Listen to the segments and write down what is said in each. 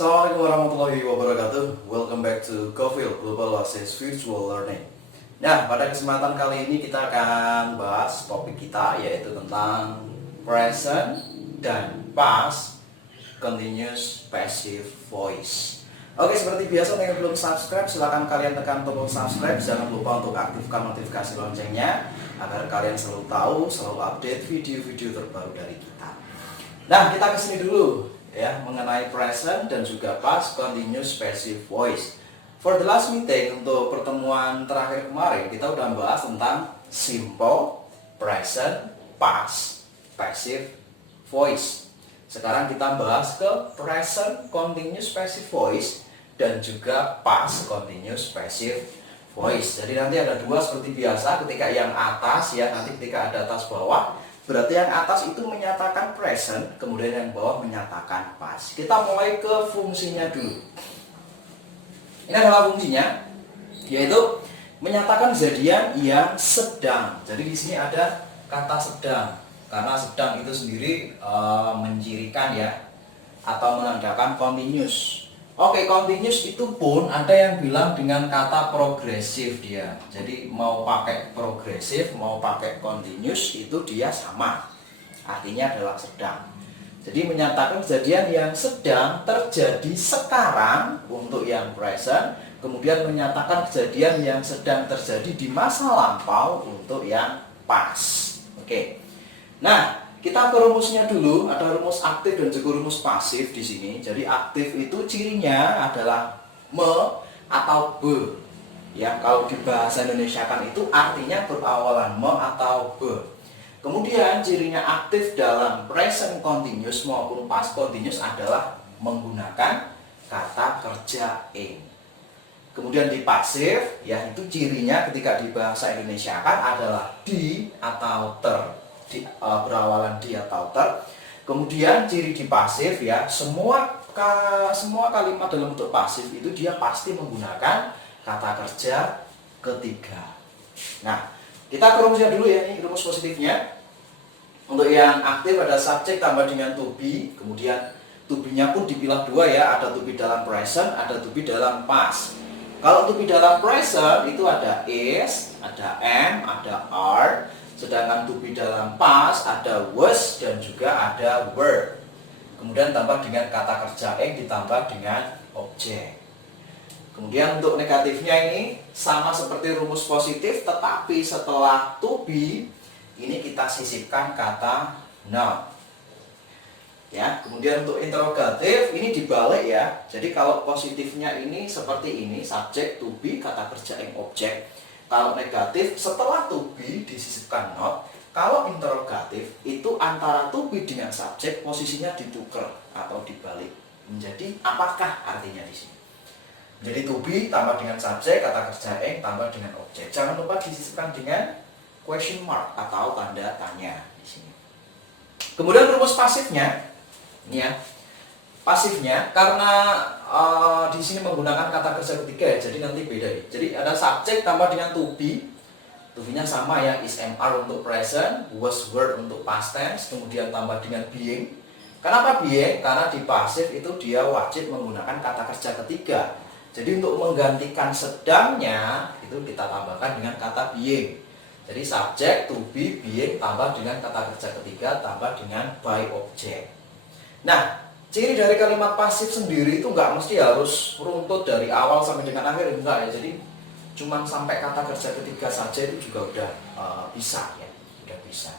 Assalamualaikum warahmatullahi wabarakatuh. Welcome back to Gofil Global Access Virtual Learning. Nah, pada kesempatan kali ini kita akan bahas topik kita, yaitu tentang present dan past continuous passive voice. Oke, seperti biasa, yang belum subscribe silahkan kalian tekan tombol subscribe. Jangan lupa untuk aktifkan notifikasi loncengnya agar kalian selalu tahu, selalu update video-video terbaru dari kita. Nah, kita kesini dulu ya, mengenai present dan juga past continuous passive voice. For the last meeting, untuk pertemuan terakhir kemarin, kita udah bahas tentang simple, present, past passive voice. Sekarang kita bahas ke present continuous passive voice dan juga past continuous passive voice. Jadi nanti ada dua seperti biasa, ketika yang atas ya, nanti ketika ada atas bawah, berarti yang atas itu menyatakan present, kemudian yang bawah menyatakan past. Kita mulai ke fungsinya dulu. Ini adalah fungsinya, yaitu menyatakan kejadian yang sedang. Jadi di sini ada kata sedang, karena sedang itu sendiri mencirikan ya, atau menandakan continuous. Oke, continuous itu pun ada yang bilang dengan kata progresif dia. Jadi mau pakai progresif, mau pakai continuous, itu dia sama. Artinya adalah sedang. Jadi menyatakan kejadian yang sedang terjadi sekarang untuk yang present, kemudian menyatakan kejadian yang sedang terjadi di masa lampau untuk yang past. Oke. Nah, kita ke rumusnya dulu. Ada rumus aktif dan juga rumus pasif di sini. Jadi aktif itu cirinya adalah me atau be. Ya, kalau di bahasa Indonesia kan itu artinya berawalan me atau be. Kemudian cirinya aktif dalam present continuous maupun past continuous adalah menggunakan kata kerja ing. Kemudian di pasif, ya itu cirinya ketika di bahasa Indonesia kan adalah di atau ter. Berawalan di atau ter. Kemudian ciri di pasif ya, semua kalimat dalam bentuk pasif itu dia pasti menggunakan kata kerja ketiga. Nah, kita ke rumusnya dulu ya, ini rumus positifnya. Untuk yang aktif ada subjek tambah dengan to be, kemudian to be-nya pun dipilah dua ya, ada to be dalam present, ada to be dalam past. Kalau to be dalam present itu ada is, ada am, ada are. Sedangkan to be dalam past ada was dan juga ada were. Kemudian tambah dengan kata kerja ing ditambah dengan objek. Kemudian untuk negatifnya ini sama seperti rumus positif, tetapi setelah to be ini kita sisipkan kata not. Ya, kemudian untuk interrogatif ini dibalik ya. Jadi kalau positifnya ini seperti ini, subjek to be, kata kerja ing objek. Kalau negatif setelah to be disisipkan not. Kalau interrogatif itu antara to be dengan subjek posisinya ditukar atau dibalik menjadi apakah artinya di sini. Jadi to be tambah dengan subjek, kata kerja ing tambah dengan objek. Jangan lupa disisipkan dengan question mark atau tanda tanya di sini. Kemudian rumus pasifnya ini ya. Pasifnya karena di sini menggunakan kata kerja ketiga ya, jadi nanti beda ya. Jadi ada subjek tambah dengan to be. To be-nya sama ya, is, am, are untuk present, was, were untuk past tense, kemudian tambah dengan being. Kenapa being? Karena di pasif itu dia wajib menggunakan kata kerja ketiga. Jadi untuk menggantikan sedangnya itu kita tambahkan dengan kata being. Jadi subjek, to be, being tambah dengan kata kerja ketiga tambah dengan by object. Nah, ciri dari kalimat pasif sendiri itu nggak mesti harus runtut dari awal sampai dengan akhir, enggak ya. Jadi cuman sampai kata kerja ketiga saja itu juga udah bisa ya, udah bisa.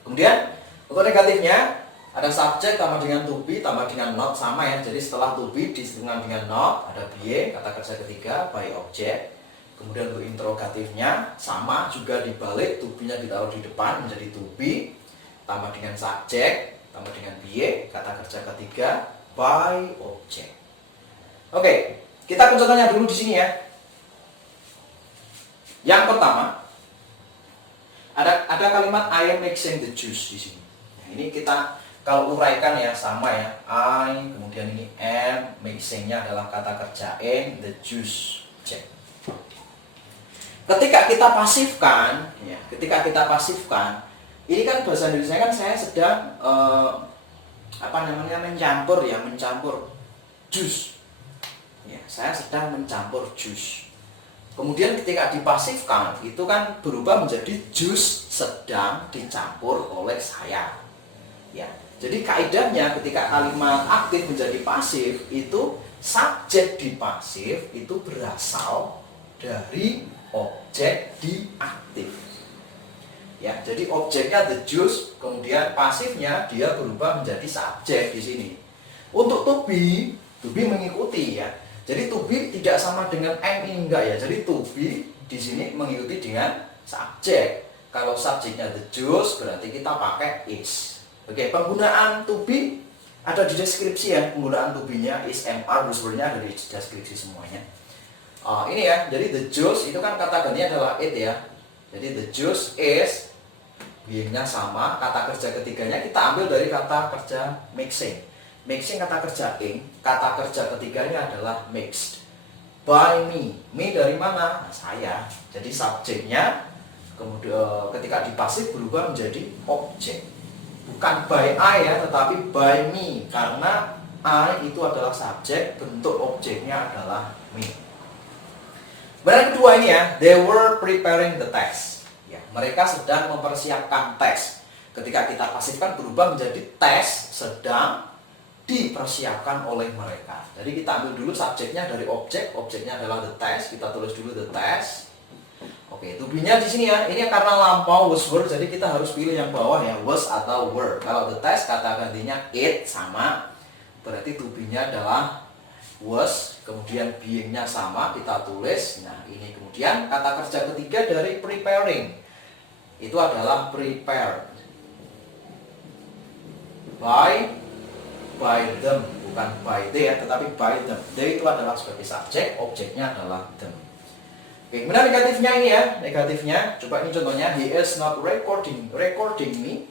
Kemudian untuk negatifnya ada subjek tambah dengan to be tambah dengan not sama ya. Jadi setelah to be disebutkan dengan not, ada being, kata kerja ketiga by object. Kemudian untuk interrogatifnya sama juga dibalik, to be-nya ditaruh di depan menjadi to be tambah dengan subjek tambah dengan being, kata kerja ketiga by object. Oke, kita contohnya dulu di sini ya. Yang pertama ada kalimat I am mixing the juice di sini. Nah, ini kita kalau uraikan ya sama ya. I, kemudian ini am, mixingnya adalah kata kerja in, the juice object. Ketika kita pasifkan, ya, ini kan bahasa Indonesia kan saya sedang mencampur jus. Ya, saya sedang mencampur jus. Kemudian ketika dipasifkan, itu kan berubah menjadi jus sedang dicampur oleh saya. Ya, jadi kaidahnya ketika kalimat aktif menjadi pasif, itu subjek di pasif itu berasal dari objek di aktif. Ya, jadi objeknya the juice, kemudian pasifnya dia berubah menjadi subjek di sini. Untuk to be mengikuti ya. Jadi to be tidak sama dengan am ini enggak ya. Jadi to be di sini mengikuti dengan subjek. Kalau subjeknya the juice berarti kita pakai is. Oke, penggunaan to be ada di deskripsi ya. Penggunaan to be-nya is, mr, sebenarnya ada di deskripsi semuanya. Ini ya, jadi the juice itu kan kata gantinya adalah it ya. Jadi the juice is, being-nya sama, kata kerja ketiganya kita ambil dari kata kerja mixing. Mixing kata kerja ing, kata kerja ketiganya adalah mixed. By me, me dari mana? Nah, saya. Jadi subjeknya kemudian ketika dipasif berubah menjadi objek. Bukan by I ya, tetapi by me, karena I itu adalah subjek, bentuk objeknya adalah me. Yang kedua ini ya, they were preparing the test. Ya, mereka sedang mempersiapkan tes. Ketika kita pasifkan berubah menjadi tes sedang dipersiapkan oleh mereka. Jadi kita ambil dulu subjeknya dari objek, objeknya adalah the test. Kita tulis dulu the test. Oke, to be-nya di sini ya. Ini karena lampau was were, jadi kita harus pilih yang bawah ya, was atau were. Kalau the test kata gantinya it sama, berarti to be-nya adalah was, kemudian being-nya sama, kita tulis. Nah, ini kemudian kata kerja ketiga dari preparing. Itu adalah prepare. By them, bukan by they ya, tetapi by them. They itu adalah sebagai subjek, objeknya adalah them. Oke, kemudian negatifnya ini ya, negatifnya, coba ini contohnya, he is not recording me,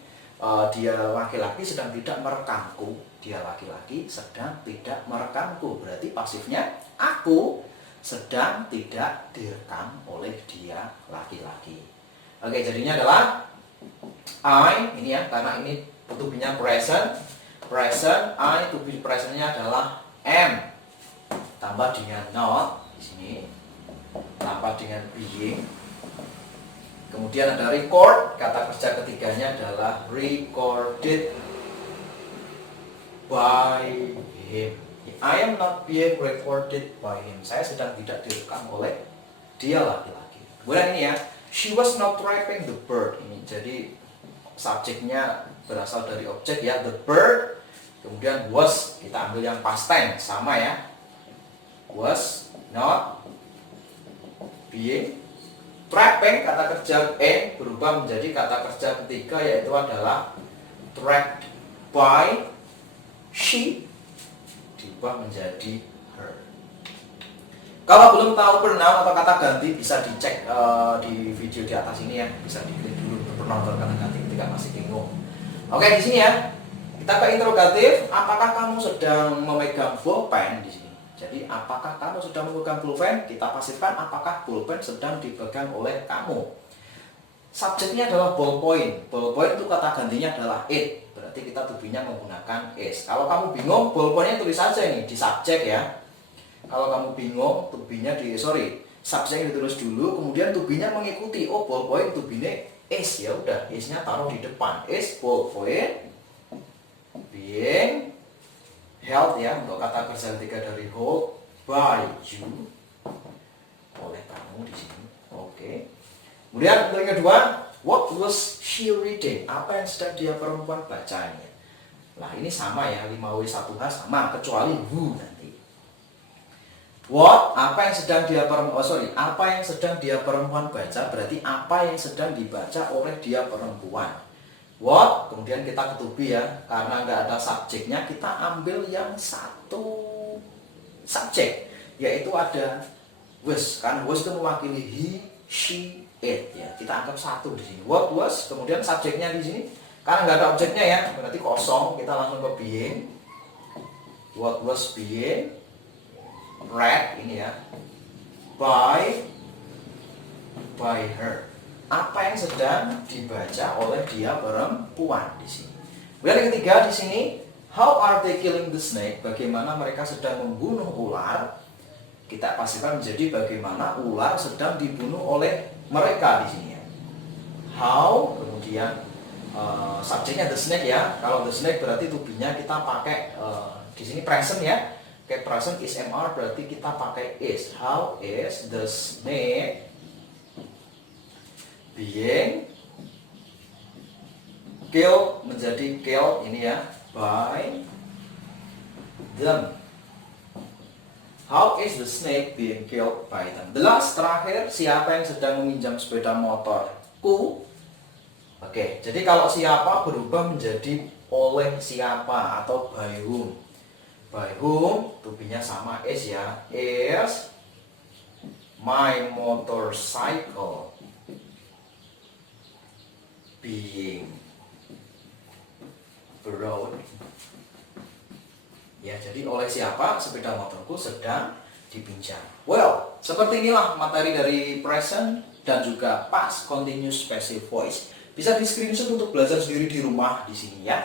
dia laki-laki sedang tidak merekamku, dia laki-laki sedang tidak merekamku, berarti pasifnya aku sedang tidak direkam oleh dia laki-laki. Oke, jadinya adalah I, ini ya, karena ini to be-nya present, I to be present-nya adalah am, tambah dengan not di sini, tambah dengan being. Kemudian ada record, kata kerja ketiganya adalah recorded by him. I am not being recorded by him. Saya sedang tidak direkam oleh dia laki-laki. Kemudian ini ya, she was not trapping the bird. Ini jadi subjeknya berasal dari objek ya, the bird. Kemudian was, kita ambil yang past tense, sama ya. Was not being trapping, kata kerja berubah menjadi kata kerja ketiga, yaitu adalah trapped by she, diubah menjadi her. Kalau belum tahu pronoun atau kata ganti bisa dicek di video di atas ini ya, bisa diklik dulu untuk pronoun atau kata ganti ketika masih bingung. Oke, di sini ya kita ke interrogatif. Apakah kamu sedang memegang pulpen di sini? Jadi apakah kamu sedang memegang pulpen? Kita pasifkan apakah pulpen sedang dipegang oleh kamu. Subjeknya adalah ballpoint. Ballpoint itu kata gantinya adalah it. Berarti kita to be-nya menggunakan is. Kalau kamu bingung, ballpoint-nya tulis saja ini di subjek ya. Kalau kamu bingung, to be-nya subjeknya ditulis dulu, kemudian to be-nya mengikuti. Oh, ballpoint to be-nya is, ya udah, is-nya taruh di depan. Is ballpoint being held ya, untuk kata kerja ketiga dari hold by you, oleh kamu di sini. Oke. Kemudian untuk yang kedua, what was she reading? Apa yang sedang dia perempuan bacanya? Nah, ini sama ya, 5W1H sama, kecuali who nanti. What, apa yang sedang dia apa yang sedang dia perempuan baca, berarti apa yang sedang dibaca oleh dia perempuan. What, kemudian kita ketubi ya, karena nggak ada subjeknya, kita ambil yang satu subjek, yaitu ada was, kan was itu mewakili he, she, it ya, kita anggap satu di sini. What was, kemudian subjeknya di sini, karena nggak ada objeknya ya, berarti kosong, kita langsung ke being. What was being read ini ya, by her. Apa yang sedang dibaca oleh dia perempuan di sini. Kemudian yang ketiga di sini, How are they killing the snake? Bagaimana mereka sedang membunuh ular? Kita pastikan menjadi bagaimana ular sedang dibunuh oleh mereka di sini ya. How, kemudian subjeknya the snake ya. Kalau the snake berarti to be-nya kita pakai di sini present ya. Oke, present is MR berarti kita pakai is. How is the snake being killed, menjadi killed ini ya, by them. How is the snake being killed by them? The last, terakhir, siapa yang sedang meminjam sepeda motorku? Oke, jadi kalau siapa berubah menjadi oleh siapa atau by whom. By whom, to be-nya sama is ya. Is my motorcycle being borrowed? Ya, jadi oleh siapa sepeda motorku sedang dipinjam. Well, seperti inilah materi dari present dan juga past continuous passive voice. Bisa di screenshot untuk belajar sendiri di rumah di sini ya.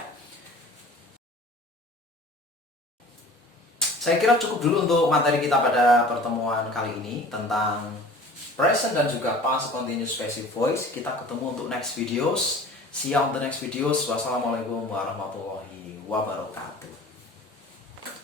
Saya kira cukup dulu untuk materi kita pada pertemuan kali ini tentang present dan juga past continuous passive voice. Kita ketemu untuk next videos. See you on the next videos. Wassalamualaikum warahmatullahi wabarakatuh.